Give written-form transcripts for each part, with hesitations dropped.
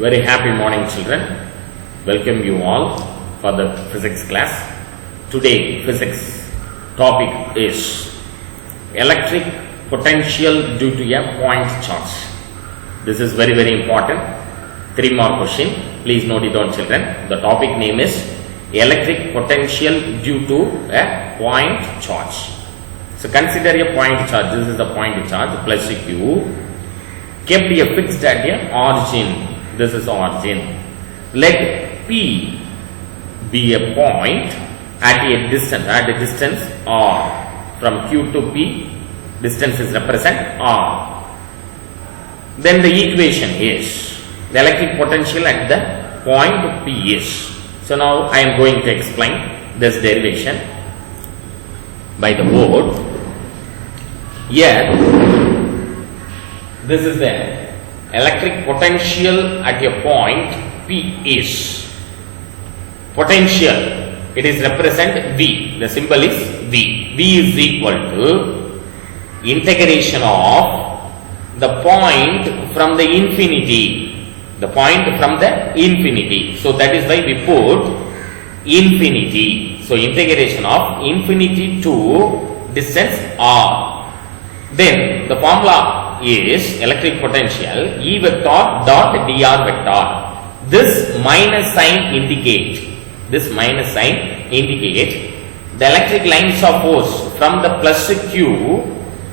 Very happy morning, children. Welcome you all for the physics class. Today physics topic is electric potential due to a point charge. This is very important. 3 more question. Please note it down, children. The topic name is electric potential due to a point charge. So consider a point charge. This is the point charge plus Q kept a fixed at a origin. This is origin. Let P be a point at a distance R. From Q to P, distance is represent R. Then the equation is the electric potential at the point P is. So now I am going to explain this derivation by the board. Here, this is the electric potential at a point P is. Potential, it is represent V. The symbol is V. V is equal to integration of the point from the infinity. The point from the infinity. So that is why we put infinity. So integration of infinity to distance R. Then the formula is electric potential E vector dot dr vector. This minus sign indicate the electric lines of force from the plus Q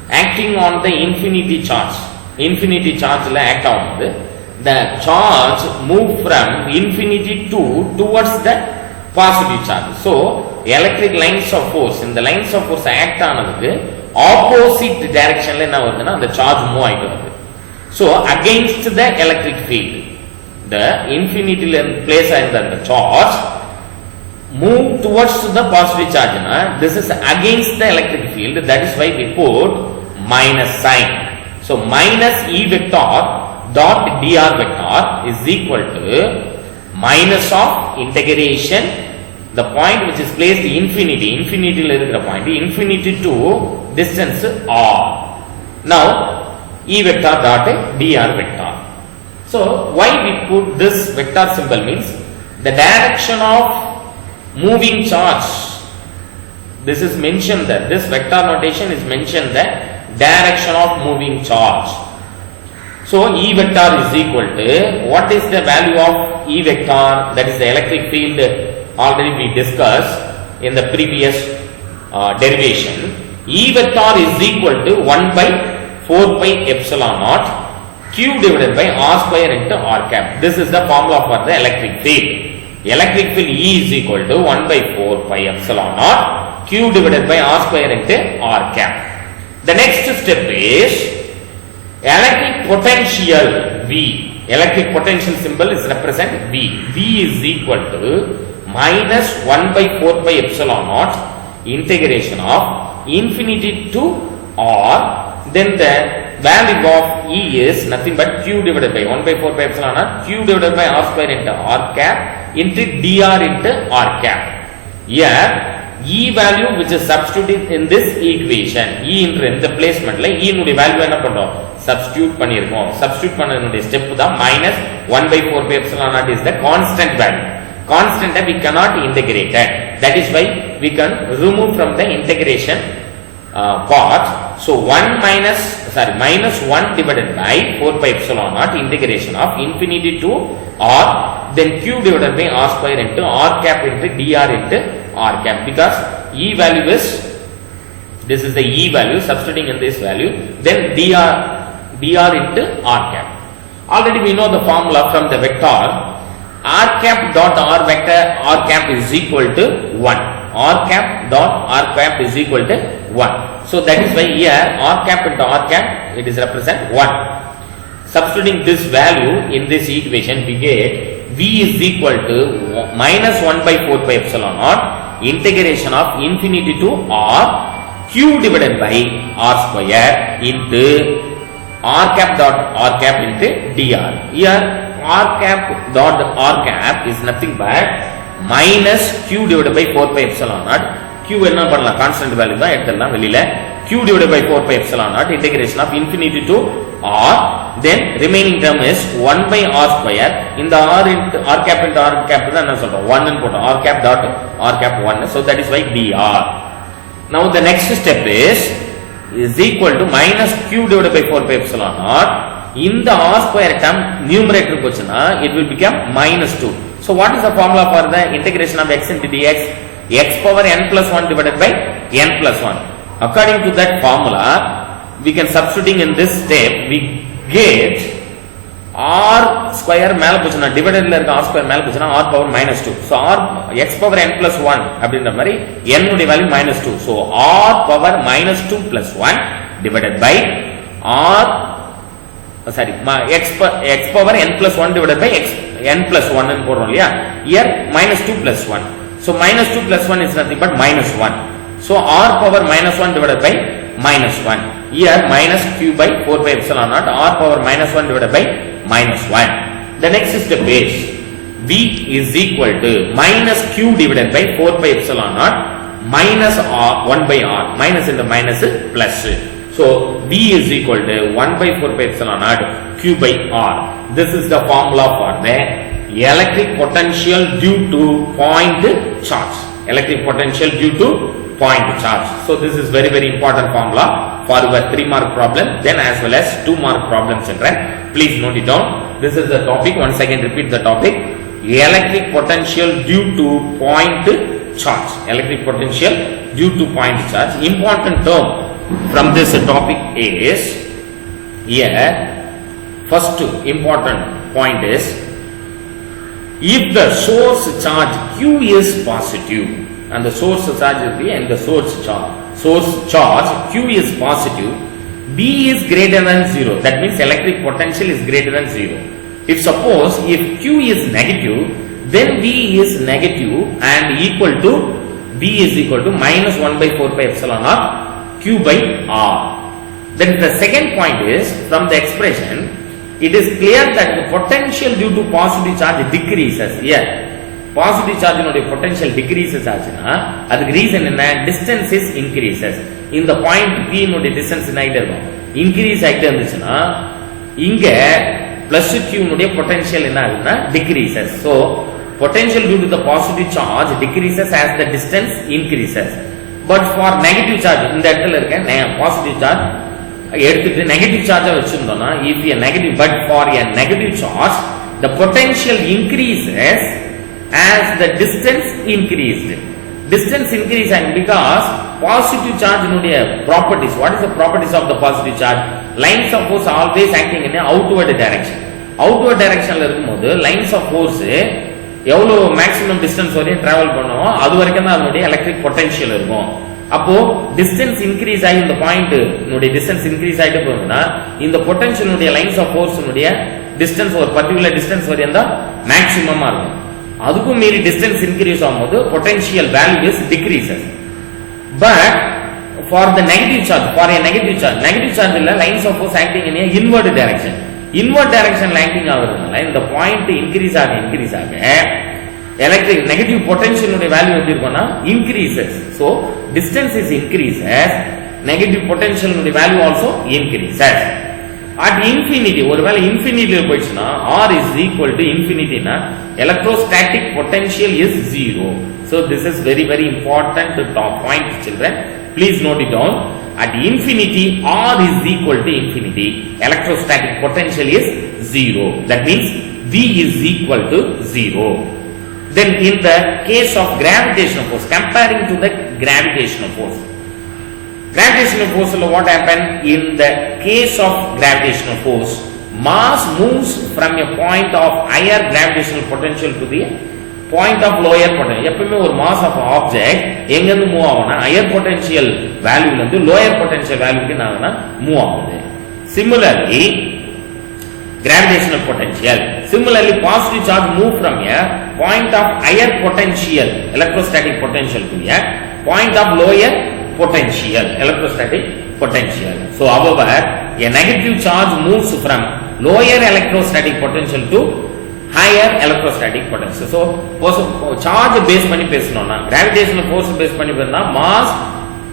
acting on the infinity charge. Infinity charge la act on the charge move from infinity towards the positive charge. So electric lines of force, in the lines of force act on opposite direction la the charge move aayittu. So against the electric field, the infinity place and the charge move towards the positive charge. This is against the electric field. That is why we put minus sign. So minus E vector dot dr vector is equal to minus of integration, the point which is placed infinity point, infinity to distance R. Now E vector dot dr vector. So why we put this vector symbol means the direction of moving charge. This is mentioned that this vector notation is mentioned that direction of moving charge. So E vector is equal to, what is the value of E vector? That is the electric field. Already we discussed in the previous derivation. E vector is equal to 1 by 4 pi epsilon naught Q divided by R square into R cap. This is the formula for the electric field. Electric field E is equal to 1 by 4 pi epsilon naught Q divided by R square into R cap. The next step is electric potential V. Electric potential symbol is represent V. V is equal to minus 1 by 4 pi epsilon naught integration of infinity to R. Then the value of E is nothing but Q divided by 1 by 4 pi epsilon naught Q divided by R square into R cap into dr into R cap. Here E value which is substituted in this equation, E in the placement la E nude value enna pandrom substitute pannirkom. Substitute pannanude step da minus 1 by 4 pi epsilon naught is the constant value. Constant we cannot integrate it. That is why we can remove from the integration part. So minus 1 divided by 4 pi epsilon naught integration of infinity to R, then Q divided by R square into R cap into dr into R cap, because E value is, this is the E value, substituting in this value, then dr into R cap. Already we know the formula from the vector. R cap dot R vector R cap is equal to 1. R cap dot R cap is equal to 1. So that is why here R cap into R cap, it is represent 1. Substituting this value in this equation, we get V is equal to minus 1 by 4 pi epsilon naught integration of infinity to R Q divided by R square into R cap dot R cap into dr. Here R cap dot R cap is nothing but minus Q divided by 4 pi epsilon naught. Q என்ன பண்ணலாம், constant value தான் எடுத்துடலாம் வெளியில. q divided by 4 pi epsilon naught integration of infinity to r, then remaining term is 1 by r square. In the r into r cap into r cap தான் என்ன சொல்றோம் 1 ன்னு போட்டோம், r cap dot r cap 1, so that is why dr. Now the next step is equal to minus q divided by 4 pi epsilon naught. In the r square term numerator போச்சுனா it will become minus 2. So what is the formula for the integration of x into dx? X power n plus 1 divided by n plus 1. According to that formula, we can substituting in this step, we get r square மேல போச்சுனா divided ல இருக்க r square மேல போச்சுனா r power minus 2. So r x power n plus 1 அப்படின்ற மாதிரி n உடைய value minus 2. So r power minus 2 plus 1 divided by r x power n plus 1 divided by n plus 1 ன்னு போடுறோம் இல்லையா, here minus 2 plus 1. So minus 2 plus 1 is nothing but minus 1. So r power minus 1 divided by minus 1. Here minus q by 4 pi epsilon naught, r power minus 1 divided by minus 1. The next step is v is equal to minus q divided by 4 pi epsilon naught minus r 1 by r, minus into minus plus. So v is equal to 1 by 4 pi epsilon naught q by r. This is the formula for the electric potential due to point charge. Electric potential due to point charge. So this is very very important formula for your 3 mark problem, then as well as 2 mark problem, children. Please note it down. This is the topic. Once again repeat the topic. Electric potential due to point charge. Electric potential due to point charge. Important term from this topic is here. First important point is, if the source charge q is positive and the source charge is the and the source charge q is positive, b is greater than 0, that means electric potential is greater than 0. If suppose if q is negative, then v is negative and equal to b is equal to minus 1 by 4 pi epsilon naught q by r. Then the second point is, from the expression it is clear that the potential due to positive charge decreases. Here positive charge னுடைய potential decreases ஆச்சுனா அதுக்கு reason என்ன, distance is increases. இந்த point p னுடைய distance என்ன ஆயிட்டே இருக்கும், increase ஆயிட்டே இருந்துச்சுனா இங்க plus q னுடைய potential என்ன ஆகுதுனா decreases. So potential due to the positive charge decreases as the distance increases. But for negative charge, இந்த இடத்துல இருக்க positive charge எடுத்துட்டு நெகட்டிவ் சார்ஜா வச்சிருந்தோம்னா, if a negative, but for a negative charge the potential increases as the distance increased. Distance increase and because positive charge னுடைய properties, what is the properties of the positive charge? Lines of force always acting in an outward direction. Outward directionல இருக்கும்போது lines of force எவ்வளவு maximum distance வரையும் travel பண்ணுவோம், அது வரைக்கும் தான் அதனுடைய electric potential இருக்கும். அப்போ distance increase ஆகி இந்த பாயிண்ட் னுடைய distance increase ஆயிட்டே போகுதுன்னா இந்த potential னுடைய lines of force னுடைய distance ஒரு particular distance வரையும் தான் maximum ஆ இருக்கும். அதுக்கும் மீறி distance increase ஆகும்போது potential value is decreases. But for the negative charge, for a negative charge இல்ல lines of force acting in a inward direction. Inward direction acting ஆகுறதுனால இந்த point increase ஆக electric negative potential உடைய value எப்படி இருக்கும்னா increases. So distance is increases, negative potential உடைய value also increases. At infinity, ஒருவேளை infinity போயிடுச்சுனா r is equal to infinity னா electrostatic potential is 0. So this is very very important point, children. Please note it down. At infinity r is equal to infinity, electrostatic potential is 0. That means v is equal to 0. Then in the case of gravitational force, comparing to the gravitational force, what happened in the case of gravitational force? Mass moves from a point of higher gravitational potential to the point of lower potential. எப்பவுமே ஒரு mass of object எங்க இருந்து move ஆகும்னா higher potential value ல இருந்து lower potential value க்கு நாம move ஆகுது. Similarly gravitational potential, similarly positive charge move from a point of higher potential electrostatic potential to a point of lower potential electrostatic potential. So however a negative charge moves from lower electrostatic potential to higher electrostatic potential. So charge base பண்ணி பேசணும்னா gravitational force base பண்ணி பேசினா mass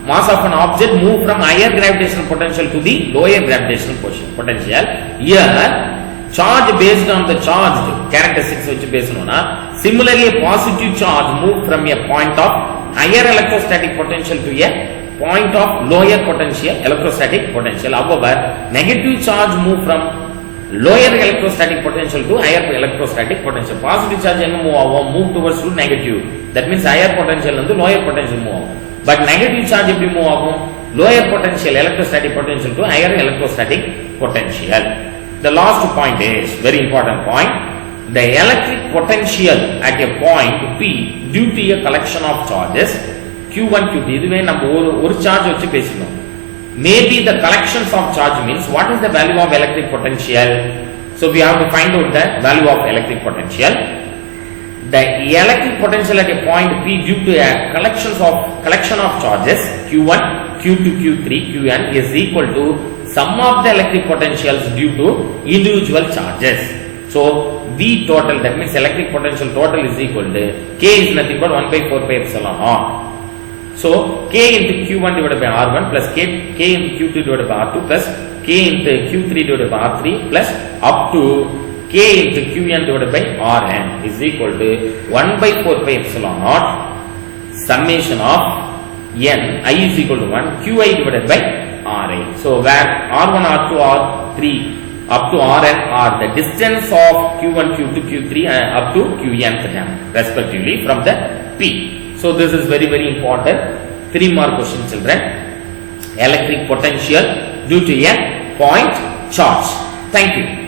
mass of an object move from higher gravitational potential to the lower gravitational potential. Here, charge based on the charged characteristics which based on similarly a positive charge move from a point of higher electrostatic potential to a point of lower potential electrostatic potential. However, negative charge move from lower electrostatic potential to higher electrostatic potential. Positive charge move towards to negative. That means higher potential and lower potential move. But negative charge move lower potential electrostatic potential to higher electrostatic potential. The last point is very important point. The electric potential at a point P due to a collection of charges Q1 Q2 இதுவே நம்ம ஒரு charge வச்சு பேசணும். Maybe the collections of charge means what is the value of electric potential? So we have to find out the value of electric potential. The electric potential at a point P due to a collection of charges Q1 Q2 Q3 Qn is equal to sum of the electric potentials due to individual charges. So V total, that means electric potential total is equal to K is nothing but 1 by 4 pi epsilon R. So K into Q1 divided by R1 plus K into Q2 divided by R2 plus K into Q3 divided by R3 plus up to K into Qn divided by Rn is equal to 1 by 4 pi epsilon naught summation of n I is equal to 1 Qi divided by Ra. So where R1, R2, R3 up to Rn are the distance of Q1, Q2, Q3 up to Qn respectively from the P. So this is very very important. 3 mark question children. Electric potential due to a point charge. Thank you.